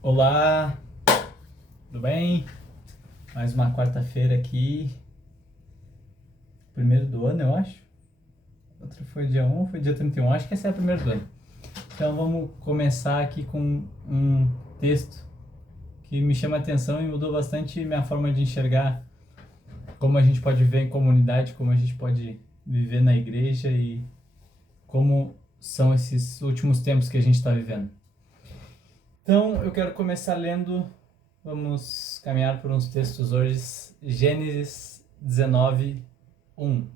Olá, tudo bem? Mais uma quarta-feira aqui, primeiro do ano, eu acho. Outro foi dia 1, foi dia 31, acho que esse é o primeiro do ano. Então vamos começar aqui com um texto que me chama a atenção e mudou bastante minha forma de enxergar como a gente pode viver em comunidade, como a gente pode viver na igreja e como são esses últimos tempos que a gente está vivendo. Então eu quero começar lendo. Vamos caminhar por uns textos hoje. Gênesis 19, 1.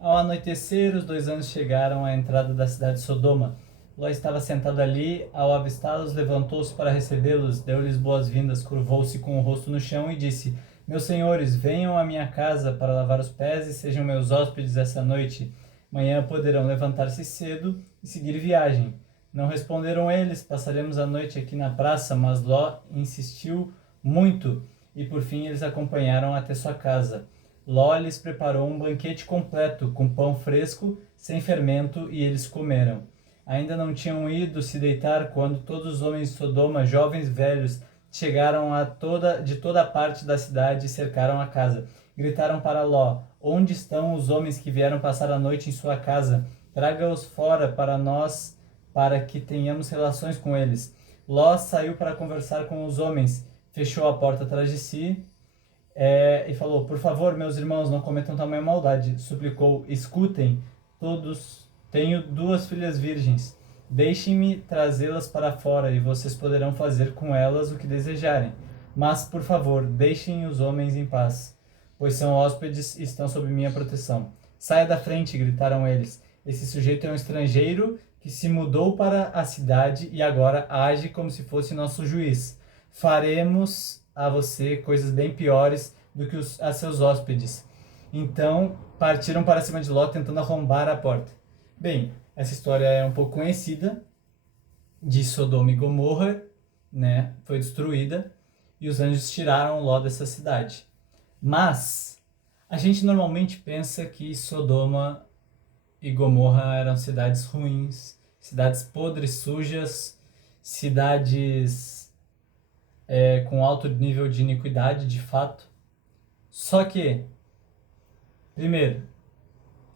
Ao anoitecer, os dois anjos chegaram à entrada da cidade de Sodoma. Ló estava sentado ali. Ao avistá-los, levantou-se para recebê-los, deu-lhes boas-vindas, curvou-se com o rosto no chão e disse: Meus senhores, venham à minha casa para lavar os pés e sejam meus hóspedes essa noite. Amanhã poderão levantar-se cedo e seguir viagem. Não responderam eles: Passaremos a noite aqui na praça. Mas Ló insistiu muito e por fim eles acompanharam até sua casa. Ló lhes preparou um banquete completo, com pão fresco, sem fermento, e eles comeram. Ainda não tinham ido se deitar quando todos os homens de Sodoma, jovens e velhos, chegaram de toda a parte da cidade e cercaram a casa. Gritaram para Ló: Onde estão os homens que vieram passar a noite em sua casa? Traga-os fora para nós, para que tenhamos relações com eles. Ló saiu para conversar com os homens, fechou a porta atrás de si e falou: Por favor, meus irmãos, não cometam tamanha maldade. Suplicou: Escutem, todos. Tenho duas filhas virgens. Deixem-me trazê-las para fora e vocês poderão fazer com elas o que desejarem. Mas, por favor, deixem os homens em paz, pois são hóspedes e estão sob minha proteção. Saia da frente, gritaram eles. Esse sujeito é um estrangeiro que se mudou para a cidade e agora age como se fosse nosso juiz. Faremos a você coisas bem piores do que a seus hóspedes. Então partiram para cima de Ló, tentando arrombar a porta. Bem, essa história é um pouco conhecida, de Sodoma e Gomorra, né? Foi destruída e os anjos tiraram Ló dessa cidade. Mas a gente normalmente pensa que Sodoma e Gomorra eram cidades ruins, cidades podres, sujas, cidades com alto nível de iniquidade, de fato. Só que, primeiro,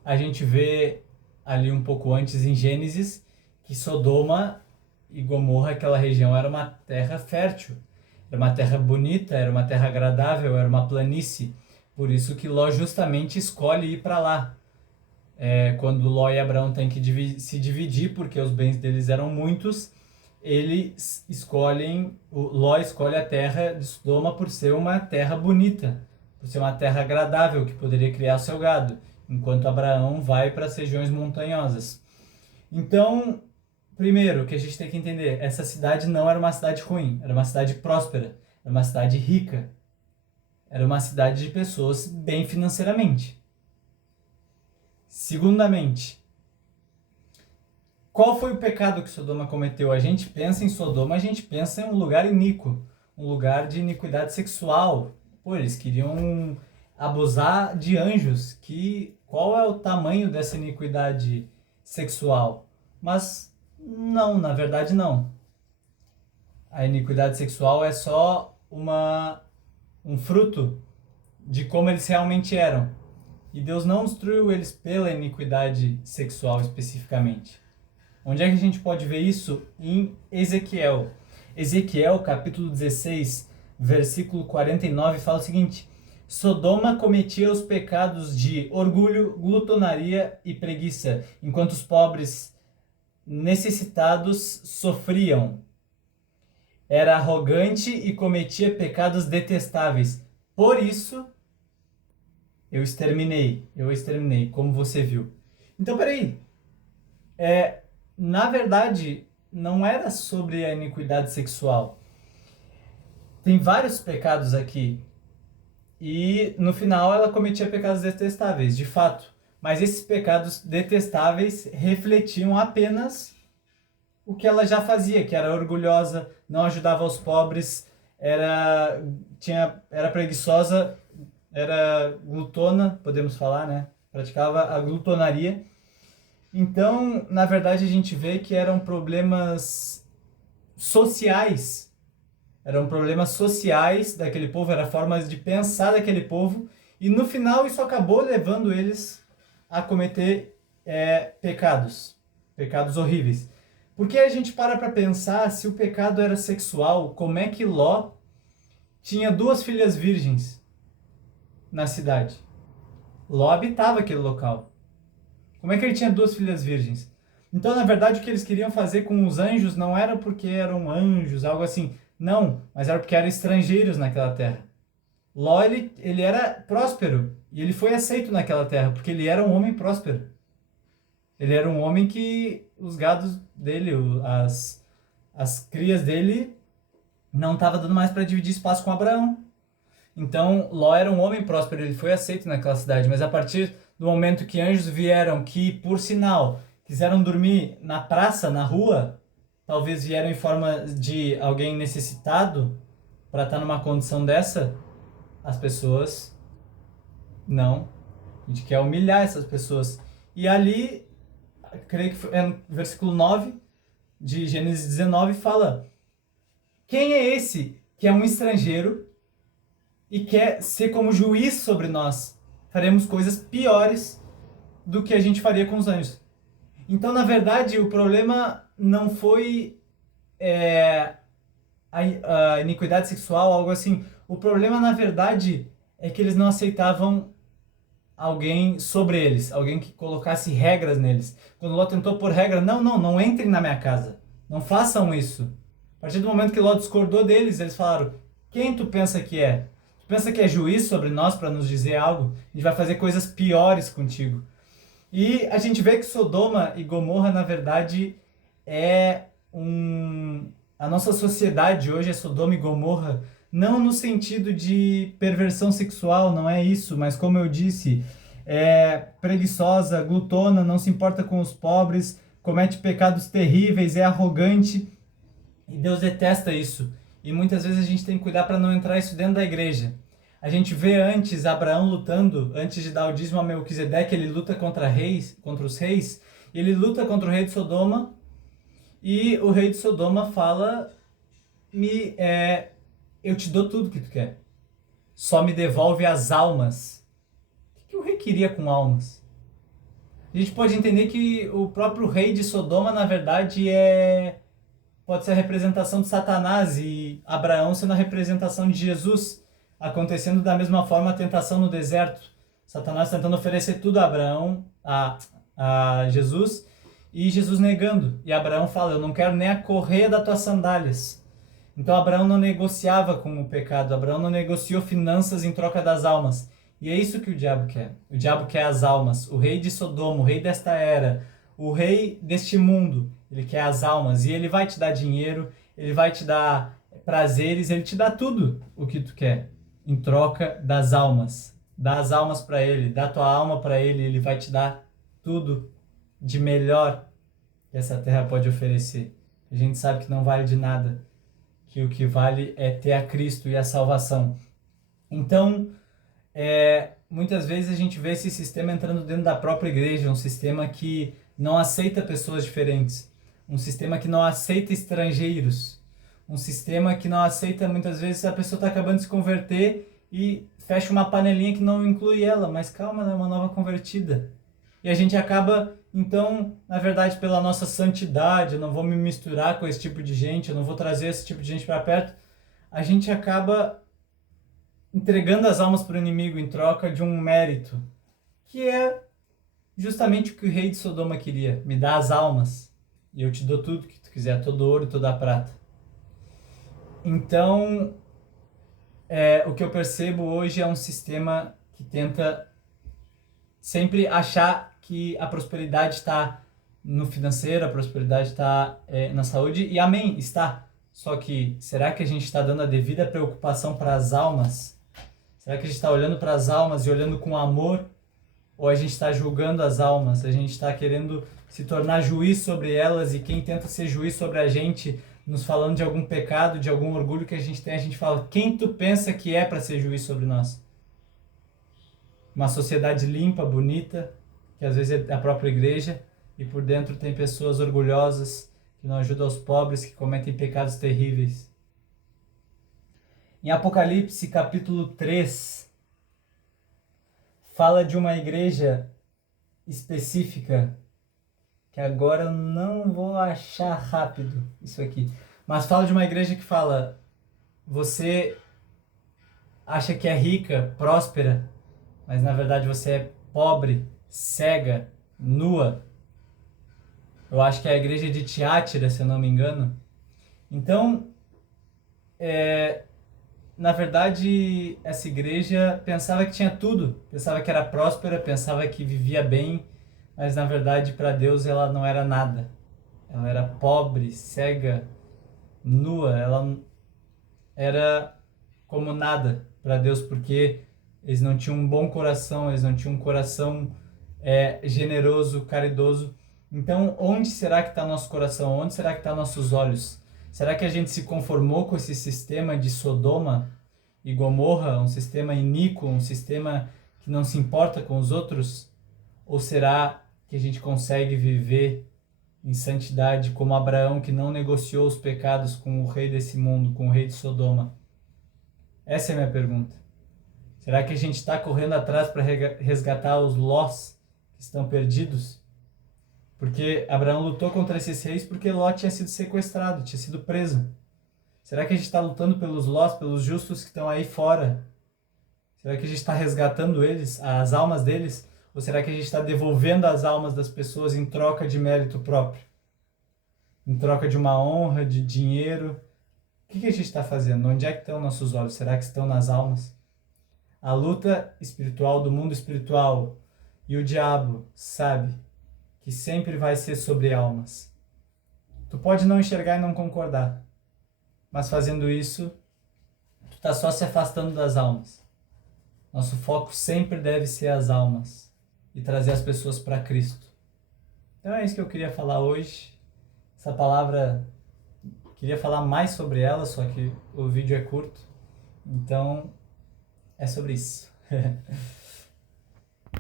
a gente vê ali um pouco antes em Gênesis que Sodoma e Gomorra, aquela região, era uma terra fértil, era uma terra bonita, era uma terra agradável, era uma planície. Por isso que Ló justamente escolhe ir para lá. Quando Ló e Abraão têm que se dividir, porque os bens deles eram muitos, Ló escolhe a terra de Sodoma por ser uma terra bonita, por ser uma terra agradável, que poderia criar seu gado, enquanto Abraão vai para as regiões montanhosas. Então, primeiro, o que a gente tem que entender, essa cidade não era uma cidade ruim, era uma cidade próspera, era uma cidade rica, era uma cidade de pessoas bem financeiramente. Segundamente, qual foi o pecado que Sodoma cometeu? A gente pensa em Sodoma, a gente pensa em um lugar iníquo, um lugar de iniquidade sexual. Pô, eles queriam abusar de anjos. Qual é o tamanho dessa iniquidade sexual? Mas não, na verdade não. A iniquidade sexual é só um fruto de como eles realmente eram. E Deus não destruiu eles pela iniquidade sexual especificamente. Onde é que a gente pode ver isso? Em Ezequiel. Ezequiel, capítulo 16, versículo 49, fala o seguinte: Sodoma cometia os pecados de orgulho, glutonaria e preguiça, enquanto os pobres necessitados sofriam. Era arrogante e cometia pecados detestáveis. Por isso, eu exterminei, como você viu. Então, peraí. Na verdade, não era sobre a iniquidade sexual. Tem vários pecados aqui. E no final ela cometia pecados detestáveis, de fato. Mas esses pecados detestáveis refletiam apenas o que ela já fazia, que era orgulhosa, não ajudava os pobres, era preguiçosa, era glutona, podemos falar, né? Praticava a glutonaria. Então, na verdade, a gente vê que eram problemas sociais. Eram problemas sociais daquele povo, eram formas de pensar daquele povo. E no final isso acabou levando eles a cometer pecados horríveis. Porque a gente para pensar, se o pecado era sexual, como é que Ló tinha 2 filhas virgens na cidade? Ló habitava aquele local. Como é que ele tinha 2 filhas virgens? Então, na verdade, o que eles queriam fazer com os anjos não era porque eram anjos, algo assim. Não, mas era porque eram estrangeiros naquela terra. Ló, ele era próspero e ele foi aceito naquela terra, porque ele era um homem próspero. Ele era um homem que os gados dele, as crias dele, não estavam dando mais para dividir espaço com Abraão. Então, Ló era um homem próspero, ele foi aceito naquela cidade, mas a partir do momento que anjos vieram, que, por sinal, quiseram dormir na praça, na rua, talvez vieram em forma de alguém necessitado para estar numa condição dessa, as pessoas não. A gente quer humilhar essas pessoas. E ali, creio que é no versículo 9 de Gênesis 19, fala: quem é esse que é um estrangeiro e quer ser como juiz sobre nós? Faremos coisas piores do que a gente faria com os anjos. Então, na verdade, o problema não foi a iniquidade sexual, algo assim. O problema, na verdade, é que eles não aceitavam alguém sobre eles, alguém que colocasse regras neles. Quando Ló tentou pôr regra, não entrem na minha casa, não façam isso. A partir do momento que Ló discordou deles, eles falaram: quem tu pensa que é? Tu pensa que é juiz sobre nós para nos dizer algo? A gente vai fazer coisas piores contigo. E a gente vê que Sodoma e Gomorra, na verdade, a nossa sociedade hoje é Sodoma e Gomorra, não no sentido de perversão sexual, não é isso, mas como eu disse, é preguiçosa, glutona, não se importa com os pobres, comete pecados terríveis, é arrogante, e Deus detesta isso. E muitas vezes a gente tem que cuidar para não entrar isso dentro da igreja. A gente vê antes Abraão lutando, antes de dar o dízimo a Melquisedeque, ele luta contra os reis, ele luta contra o rei de Sodoma, e o rei de Sodoma fala: eu te dou tudo que tu quer, só me devolve as almas. O que o rei queria com almas? A gente pode entender que o próprio rei de Sodoma, na verdade, pode ser a representação de Satanás, e Abraão sendo a representação de Jesus, acontecendo da mesma forma a tentação no deserto. Satanás tentando oferecer tudo a Abraão, a Jesus, e Jesus negando. E Abraão fala: eu não quero nem a correia das tuas sandálias. Então Abraão não negociava com o pecado, Abraão não negociou finanças em troca das almas. E é isso que o diabo quer. O diabo quer as almas. O rei de Sodoma, o rei desta era, o rei deste mundo, ele quer as almas. E ele vai te dar dinheiro, ele vai te dar prazeres, ele te dá tudo o que tu quer em troca das almas. Dá as almas para ele, dá tua alma para ele, ele vai te dar tudo de melhor que essa terra pode oferecer. A gente sabe que não vale de nada, que o que vale é ter a Cristo e a salvação. Então, muitas vezes a gente vê esse sistema entrando dentro da própria igreja, um sistema que não aceita pessoas diferentes, um sistema que não aceita estrangeiros, um sistema que não aceita, muitas vezes, a pessoa está acabando de se converter e fecha uma panelinha que não inclui ela, mas calma, ela é uma nova convertida. E a gente acaba, então, na verdade, pela nossa santidade, eu não vou me misturar com esse tipo de gente, eu não vou trazer esse tipo de gente para perto, a gente acaba entregando as almas para o inimigo em troca de um mérito, que é justamente o que o rei de Sodoma queria: me dá as almas e eu te dou tudo que tu quiser, todo ouro e toda a prata. Então, o que eu percebo hoje é um sistema que tenta sempre achar que a prosperidade está no financeiro, a prosperidade está na saúde, e amém, está. Só que, será que a gente está dando a devida preocupação para as almas? Será que a gente está olhando para as almas e olhando com amor? Ou a gente está julgando as almas? A gente está querendo se tornar juiz sobre elas, e quem tenta ser juiz sobre a gente, nos falando de algum pecado, de algum orgulho que a gente tem, a gente fala: quem tu pensa que é para ser juiz sobre nós? Uma sociedade limpa, bonita, que às vezes é a própria igreja, e por dentro tem pessoas orgulhosas, que não ajuda os pobres, que cometem pecados terríveis. Em Apocalipse, capítulo 3, fala de uma igreja específica, que agora eu não vou achar rápido isso aqui, mas fala de uma igreja que fala: você acha que é rica, próspera, mas na verdade você é pobre, cega, nua. Eu acho que é a igreja de Tiátira, se eu não me engano. Então, na verdade, essa igreja pensava que tinha tudo, pensava que era próspera, pensava que vivia bem, mas na verdade para Deus ela não era nada. Ela era pobre, cega, nua, ela era como nada para Deus, porque eles não tinham um bom coração, eles não tinham um coração generoso, caridoso. Então, onde será que está nosso coração? Onde será que estão nossos olhos? Será que a gente se conformou com esse sistema de Sodoma e Gomorra, um sistema iníquo, um sistema que não se importa com os outros? Ou será que a gente consegue viver em santidade como Abraão, que não negociou os pecados com o rei desse mundo, com o rei de Sodoma? Essa é a minha pergunta. Será que a gente está correndo atrás para resgatar os Lós que estão perdidos? Porque Abraão lutou contra esses reis porque Ló tinha sido sequestrado, tinha sido preso. Será que a gente está lutando pelos Lós, pelos justos que estão aí fora? Será que a gente está resgatando eles, as almas deles? Ou será que a gente está devolvendo as almas das pessoas em troca de mérito próprio? Em troca de uma honra, de dinheiro? O que a gente está fazendo? Onde é que estão nossos olhos? Será que estão nas almas? A luta espiritual do mundo espiritual e o diabo sabe que sempre vai ser sobre almas. Tu pode não enxergar e não concordar, mas fazendo isso, tu está só se afastando das almas. Nosso foco sempre deve ser as almas e trazer as pessoas para Cristo. Então é isso que eu queria falar hoje. Essa palavra, queria falar mais sobre ela, só que o vídeo é curto. Então, é sobre isso.